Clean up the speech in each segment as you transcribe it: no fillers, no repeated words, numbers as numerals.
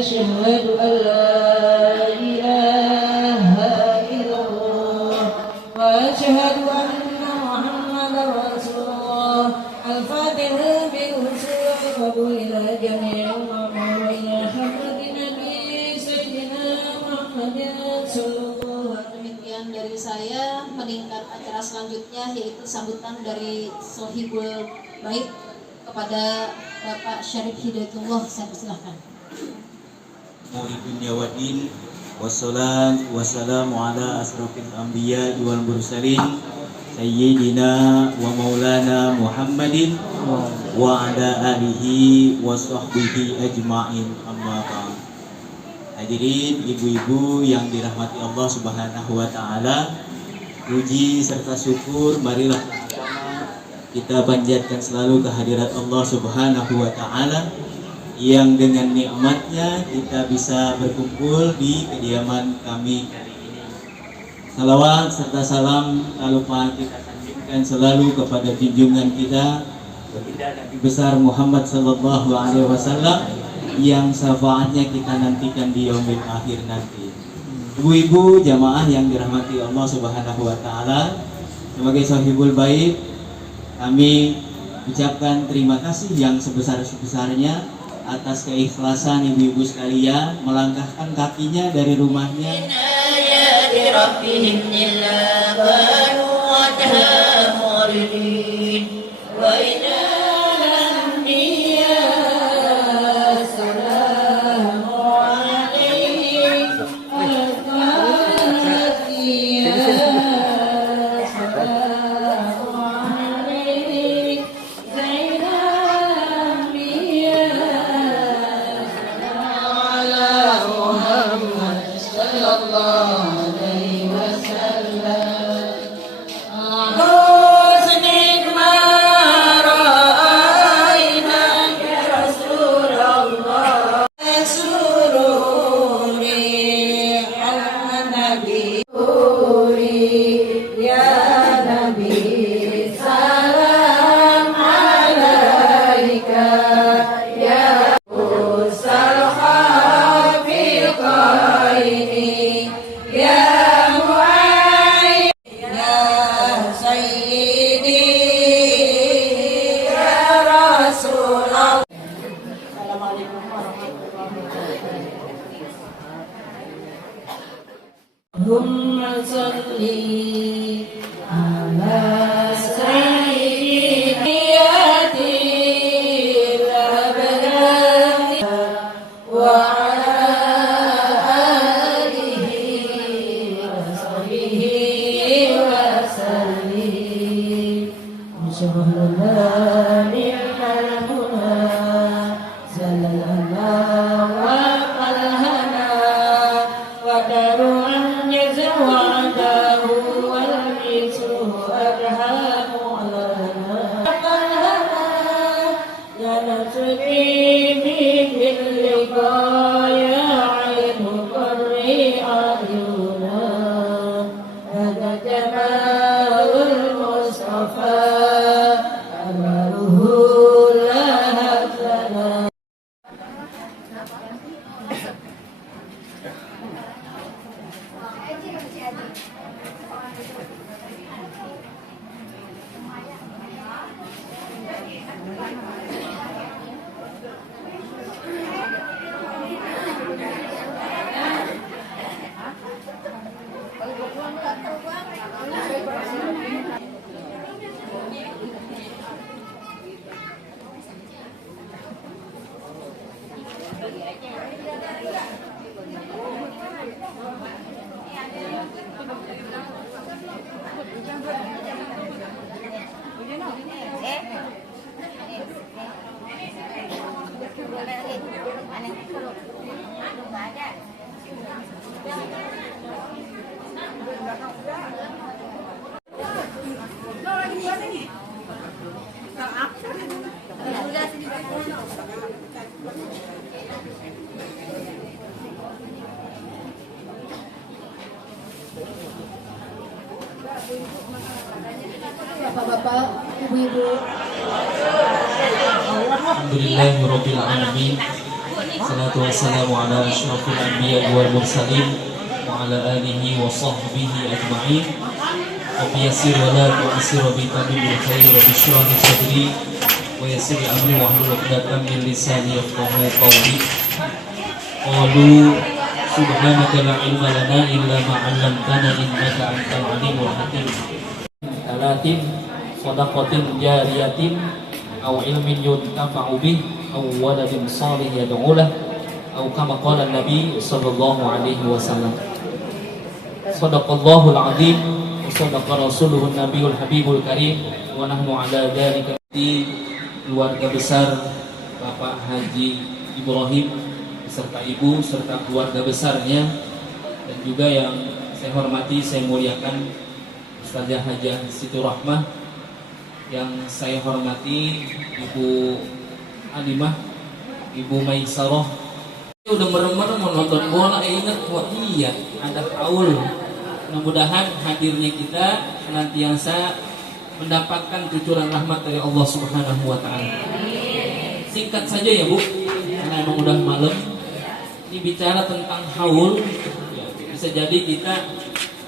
أشهد أن لا إله إلا الله وأشهد أن محمدا رسول الله الفاتح بالرسول وقبول إلى جميع الأمور وإلى حضرة النبي سيدنا محمد صلى الله عليه وسلم. Demikian dari saya, meningkat acara selanjutnya yaitu sambutan dari Sohibul Bait kepada Bapak Syarif Hidayatullah. Saya persilahkan. Dunia wadin, wassalatu wassalamu ala asrafil anbiya wal mursalin sayyidina wa maulana Muhammadin wa ala alihi wa sahbihi ajma'in, amma ba'd. Hadirin ibu-ibu yang dirahmati Allah Subhanahu wa taala, puji serta syukur marilah kita panjatkan selalu kehadirat Allah Subhanahu wa taala yang dengan nikmatnya kita bisa berkumpul di kediaman kami kali ini. Salawat serta salam tak lupa kita sampaikan selalu kepada junjungan kita Baginda Nabi besar Muhammad sallallahu alaihi wasallam yang syafaatnya kita nantikan di yaumil akhir nanti. Ibu-ibu jamaah yang dirahmati Allah Subhanahu wa taala, sebagai Sohibul Bait kami ucapkan terima kasih yang sebesar-besarnya atas keikhlasan ibu-ibu sekalian melangkahkan kakinya dari rumahnya اللهم صل على سيدنا الأبرار وعلى آله وصحبه وسلم أشهد أن لا إله إلا الله صلى الله وقلهنا ودروا عن جزوعته والمسر أرهام لنا قلهنا يا نسري باللقاء يا عين قري عيونا هذا جمال المصطفى أمره لهب لنا. Bapak-bapak, ibu-ibu, Alhamdulillahirabbil alamin. Salatu wassalamu ala asyrafil anbiya wal mursalin wa ala alihi wa sahbihi ajma'in. Rabbi yassir wa la tu'assir bi tabibil khair wa bishrah li sadri wa yassir li amri wa hlul 'uqdatam min lisani yafqahu qawli. Qalu subhanaka la ilma lana illa ma 'allamtana innaka antal alimul hakim. Alatin sadaqatin jariyatin aw ilmin yuntafa'u bih aw waladin salih yad'u lah aw kama qala Nabi sallallahu alaihi wasallam. Shadaqallahul azim wa sadaqa rasuluhun nabiyul habibul karim wa nahnu ala dzalika. Di keluarga besar Bapak Haji Ibrahim beserta ibu serta keluarga besarnya, dan juga yang saya hormati, saya muliakan Ustazah Hajah Siti Rahmah, yang saya hormati Ibu Alimah, Ibu Maisarah. Udah merem-merem menonton bola, ingat, wah iya ada haul. Mudah-mudahan hadirnya kita senantiasa mendapatkan cucuran rahmat dari Allah Subhanahu wa taala. Singkat saja ya Bu, karena emang udah malam. Ini bicara tentang haul, ya, bisa jadi kita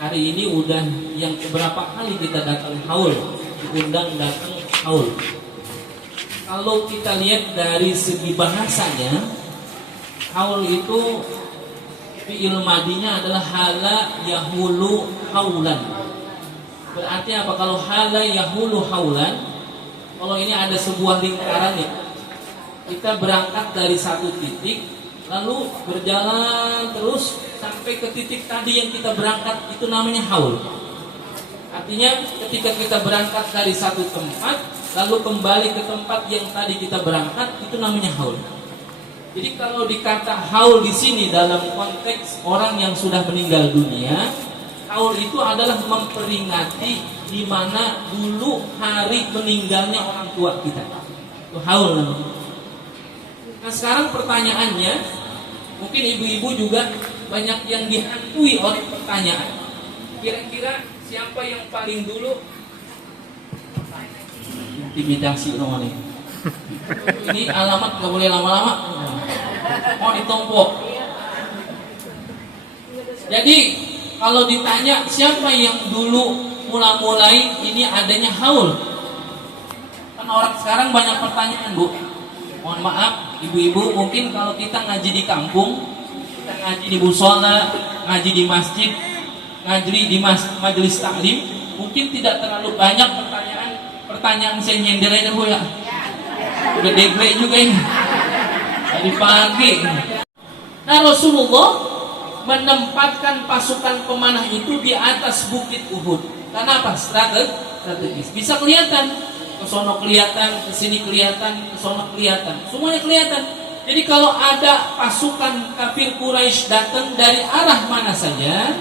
hari ini udah yang keberapa kali kita datang haul, diundang datang haul. Kalau kita lihat dari segi bahasanya, haul itu fi'il madinya adalah hala yahulu haulan. Berarti apa? Kalau hala yahulu haulan, kalau ini ada sebuah lingkaran ya, kita berangkat dari satu titik lalu berjalan terus sampai ke titik tadi yang kita berangkat, itu namanya haul. Artinya ketika kita berangkat dari satu tempat lalu kembali ke tempat yang tadi kita berangkat, itu namanya haul. Jadi kalau dikata haul di sini dalam konteks orang yang sudah meninggal dunia, haul itu adalah memperingati di mana dulu hari meninggalnya orang tua kita. Itu haul namanya. Nah sekarang pertanyaannya, mungkin ibu-ibu juga banyak yang dihantui oleh pertanyaan. Kira-kira siapa yang paling dulu? Intimidasi namanya. Ini alamat gak boleh lama-lama. Mau ditompok. Jadi kalau ditanya siapa yang dulu mulai ini adanya haul, kan orang sekarang banyak pertanyaan Bu. Mohon maaf ibu-ibu, mungkin kalau kita ngaji di kampung, kita ngaji di musola, ngaji di masjid, ngajri di majelis taklim, mungkin tidak terlalu banyak pertanyaan saya nyender aja Bu ya. Udah degre juga ini dari pagi. Nah, Rasulullah menempatkan pasukan pemanah itu di atas bukit Uhud. Karena apa? Strategis. Bisa kelihatan, ke sono kelihatan, ke sini kelihatan, ke sono kelihatan, semuanya kelihatan. Jadi kalau ada pasukan kafir Quraisy datang dari arah mana saja,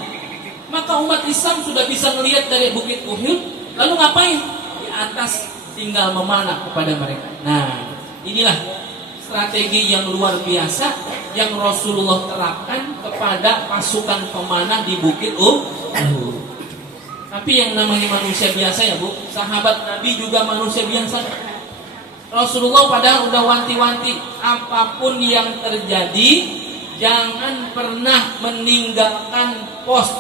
maka umat Islam sudah bisa melihat dari bukit Uhud. Lalu ngapain? Di atas tinggal memanah kepada mereka. Nah, inilah strategi yang luar biasa yang Rasulullah terapkan kepada pasukan pemanah di bukit Uhud. Tapi yang namanya manusia biasa ya Bu, sahabat Nabi juga manusia biasa. Rasulullah padahal udah wanti-wanti, apapun yang terjadi jangan pernah meninggalkan pos.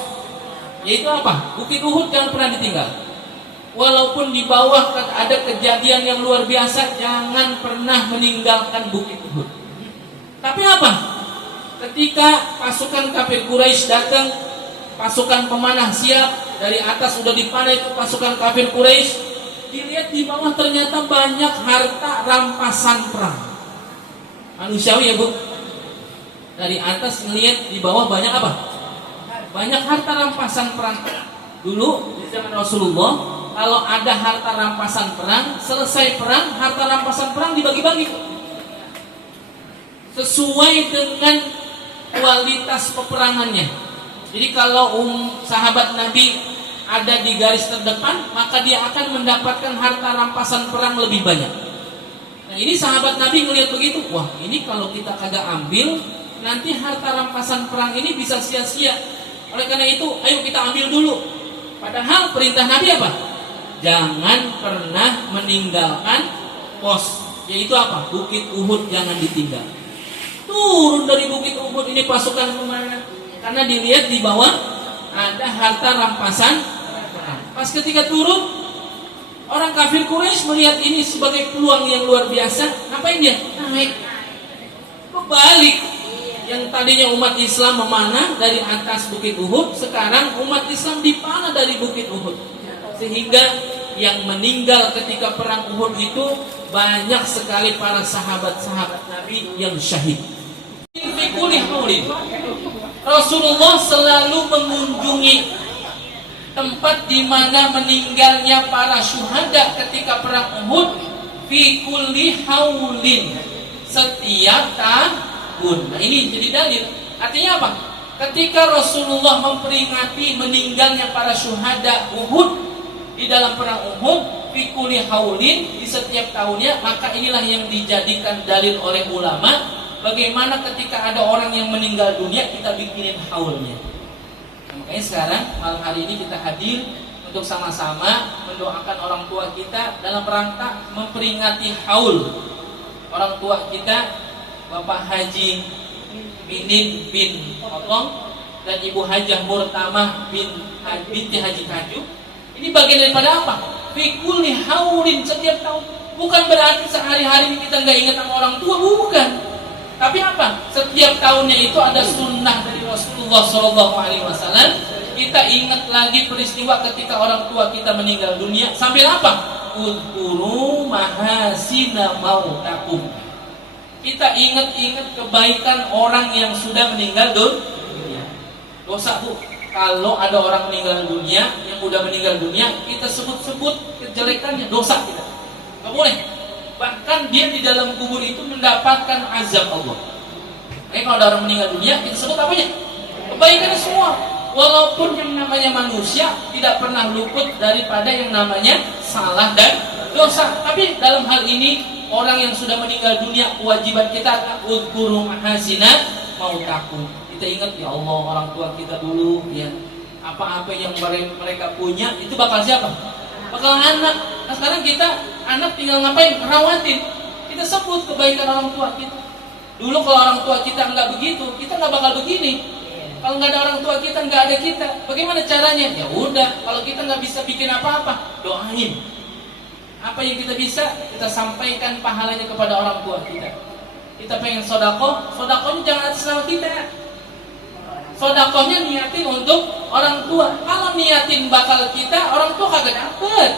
Yaitu apa? Bukit Uhud jangan pernah ditinggal. Walaupun di bawah ada kejadian yang luar biasa, jangan pernah meninggalkan bukit Uhud. Tapi apa? Ketika pasukan kafir Quraisy datang, pasukan pemanah siap, dari atas sudah dipanah itu pasukan kafir Quraisy, dilihat di bawah ternyata banyak harta rampasan perang. Manusiawi ya Bu. Dari atas ngelihat di bawah banyak apa? Banyak harta rampasan perang. Dulu di zaman Rasulullah, kalau ada harta rampasan perang, selesai perang, harta rampasan perang dibagi-bagi sesuai dengan kualitas peperangannya. Jadi kalau sahabat Nabi ada di garis terdepan, maka dia akan mendapatkan harta rampasan perang lebih banyak. Nah, ini sahabat Nabi ngelihat begitu, wah ini kalau kita kagak ambil, nanti harta rampasan perang ini bisa sia-sia. Oleh karena itu, ayo kita ambil dulu. Padahal perintah Nabi apa? Jangan pernah meninggalkan pos. Yaitu apa? Bukit Uhud jangan ditinggal. Turun dari bukit Uhud ini pasukan pemanah, karena dilihat di bawah ada harta rampasan. Pas ketika turun, orang kafir Quraisy melihat ini sebagai peluang yang luar biasa. Ngapain dia? Naik. Kebalik. Yang tadinya umat Islam memanah dari atas bukit Uhud, sekarang umat Islam dipanah dari bukit Uhud. Sehingga yang meninggal ketika perang Uhud itu banyak sekali para sahabat-sahabat Nabi yang syahid. Rasulullah selalu mengunjungi tempat di mana meninggalnya para syuhada ketika perang Uhud, fi kulli haulin, setiap tahun. Nah, ini jadi dalil. Artinya apa? Ketika Rasulullah memperingati meninggalnya para syuhada Uhud di dalam perang Uhud, fi kulli haulin, di setiap tahunnya, maka inilah yang dijadikan dalil oleh ulama. Bagaimana ketika ada orang yang meninggal dunia, kita bikinin haulnya. Nah, makanya sekarang malam hari ini kita hadir untuk sama-sama mendoakan orang tua kita dalam rangka memperingati haul orang tua kita, Bapak Haji Minin bin Otong dan Ibu Hajah Murtamah binti Haji Kaju. Ini bagian daripada apa? Fi kulli haulin, setiap tahun. Bukan berarti sehari-hari kita nggak ingat sama orang tua, bukan. Tapi apa? Setiap tahunnya itu ada sunnah dari Rasulullah SAW. Kita ingat lagi peristiwa ketika orang tua kita meninggal dunia. Sambil apa? Udhkuru mahasina mautakum. Kita ingat-ingat kebaikan orang yang sudah meninggal dunia. Dosa Bu, kalau ada orang meninggal dunia, yang udah meninggal dunia, kita sebut-sebut kejelekannya, dosa kita. Gak boleh. Bahkan dia di dalam kubur itu mendapatkan azab Allah. Jadi kalau ada orang meninggal dunia, kita sebut apanya? Kebaikannya semua. Walaupun yang namanya manusia tidak pernah luput daripada yang namanya salah dan dosa. Tapi dalam hal ini, orang yang sudah meninggal dunia, kewajiban kita adalah udhkuru mahasina mautakum. Kita ingat ya Allah, orang tua kita dulu ya, apa-apa yang mereka punya itu bakal siapa? Bakal anak. Nah sekarang kita anak tinggal ngapain? Rawatin. Kita sebut kebaikan orang tua kita. Dulu kalau orang tua kita nggak begitu, kita nggak bakal begini. Kalau nggak ada orang tua kita, nggak ada kita. Bagaimana caranya? Ya udah, kalau kita nggak bisa bikin apa-apa, doain. Apa yang kita bisa, kita sampaikan pahalanya kepada orang tua kita. Kita pengen sodako, sodakonya jangan atas nama kita. Sodakohnya niatin untuk orang tua. Kalau niatin bakal kita, orang tua kagak dapet.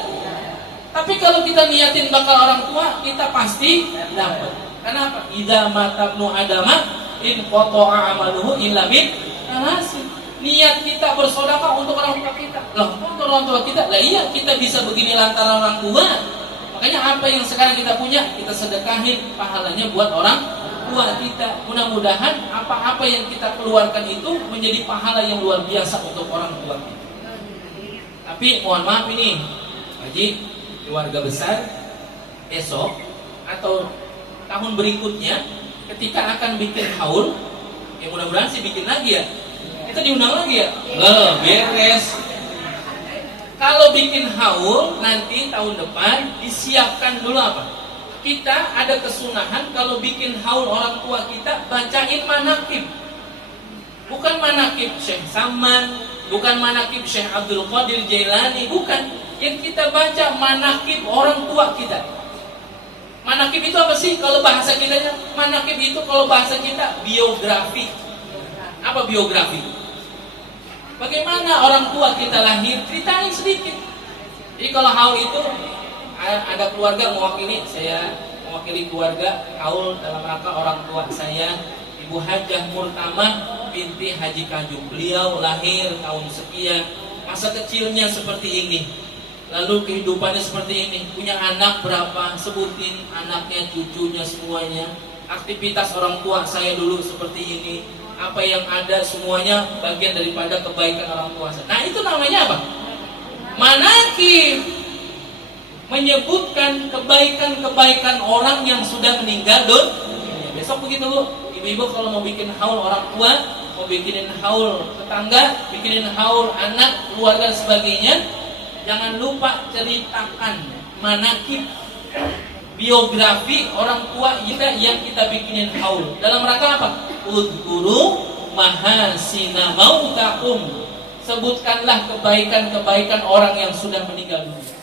Tapi kalau kita niatin bakal orang tua, kita pasti dapet. Kenapa? Idza matabnu adama in qata'a amaluhu illa min hasil. Niat kita bersedekah untuk orang tua kita. Loh, untuk orang tua kita? Lah iya, kita bisa begini lantaran orang tua. Makanya apa yang sekarang kita punya, kita sedekahin, pahalanya buat orang tua kita. Mudah-mudahan apa-apa yang kita keluarkan itu menjadi pahala yang luar biasa untuk orang tua kita. Tapi mohon maaf ini, Haji, keluarga besar esok atau tahun berikutnya ketika akan bikin haul, ya mudah-mudahan sih bikin lagi ya. Kita diundang lagi ya. Beres. Kalau bikin haul nanti tahun depan disiapkan dulu apa? Kita ada kesunahan kalau bikin haul orang tua kita bacain manaqib. Bukan manaqib Syekh Saman, bukan manaqib Syekh Abdul Qadir Jailani, bukan. Yang kita baca manaqib orang tua kita. Manaqib itu apa sih kalau bahasa kitanya? Manaqib itu kalau bahasa kita biografi. Apa biografi? Bagaimana orang tua kita lahir, ceritain sedikit. Jadi kalau haul itu ada keluarga mewakili, saya mewakili keluarga haul dalam rangka orang tua saya, Ibu Hajah Murtamah binti Haji Kajung. Beliau lahir tahun sekian, masa kecilnya seperti ini, lalu kehidupannya seperti ini, punya anak berapa, sebutin anaknya, cucunya, semuanya. Aktivitas orang tua saya dulu seperti ini, apa yang ada semuanya bagian daripada kebaikan orang tua saya. Nah itu namanya apa? Manaqib. Menyebutkan kebaikan-kebaikan orang yang sudah meninggal dunia. Besok begitu Bu, ibu-ibu kalau mau bikin haul orang tua, mau bikinin haul tetangga, bikinin haul anak, keluarga dan sebagainya, jangan lupa ceritakan manaqib, biografi orang tua kita yang kita bikinin haul. Dalam rangka apa? Udhkuru mahasina mautakum. Sebutkanlah kebaikan-kebaikan orang yang sudah meninggal dunia.